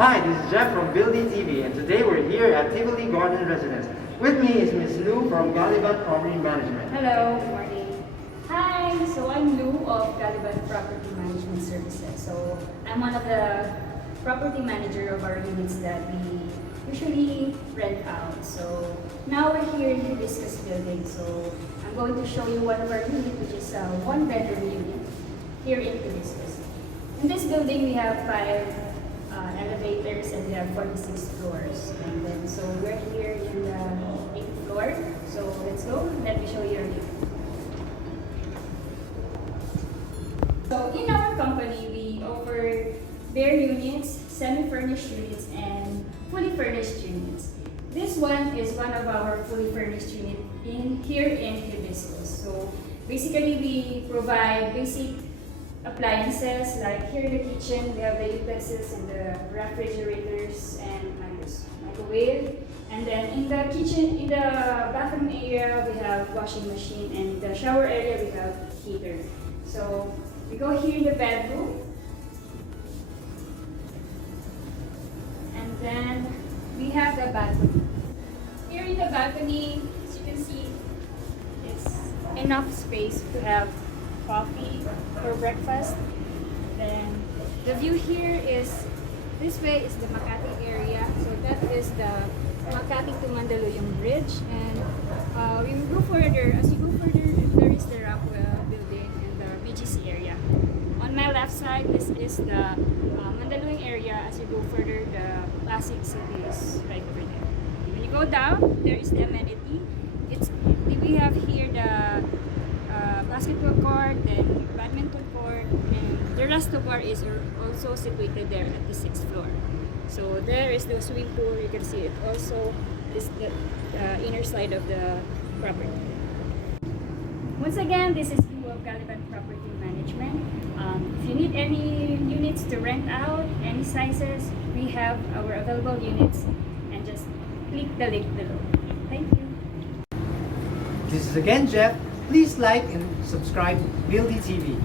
Hi, this is Jeff from Building TV, and today we're here at Tivoli Garden Residence. With me is Ms. Lou from Gallivant Property Management. Hello, good morning. Hi, so I'm Lou of Gallivant Property Management Services. So I'm one of the property manager of our units that we usually rent out. So now we're here in Hibiscus building. So I'm going to show you one of our units, which is a one-bedroom unit here in Hibiscus. In this building, we have 5 elevators and we have 46 floors. And then, so we're here in the 8th floor. So let's go. Let me show you our unit. So in our company, we offer bare units, semi-furnished units, and fully furnished units. This one is one of our fully furnished units here in Hibiscus. So basically, we provide basic appliances, like here in the kitchen we have the utensils and the refrigerators and microwave, and then in the kitchen, in the bathroom area we have washing machine, and in the shower area we have heater. So we go here in the bedroom, and then we have the balcony. Here in the balcony, as you can see, it's enough space to have coffee for breakfast. Then the view here is, this way is the Makati area. So that is the Makati to Mandaluyong bridge. And we will go further. As you go further, there is the Rockwell building and the BGC area. On my left side, this is the Mandaluyong area. As you go further, the Pasig City is right over there. When you go down, there is the amenity. We have here the basketball court, then badminton court, and the resto bar is also situated there at the 6th floor. So there is the swimming pool. You can see it also is the inner side of the property. Once again, this is Lou of Gallivant Property Management. If you need any units to rent out, any sizes, we have our available units, and just click the link below. Thank you. This is again Jeff. Please like and subscribe Building TV.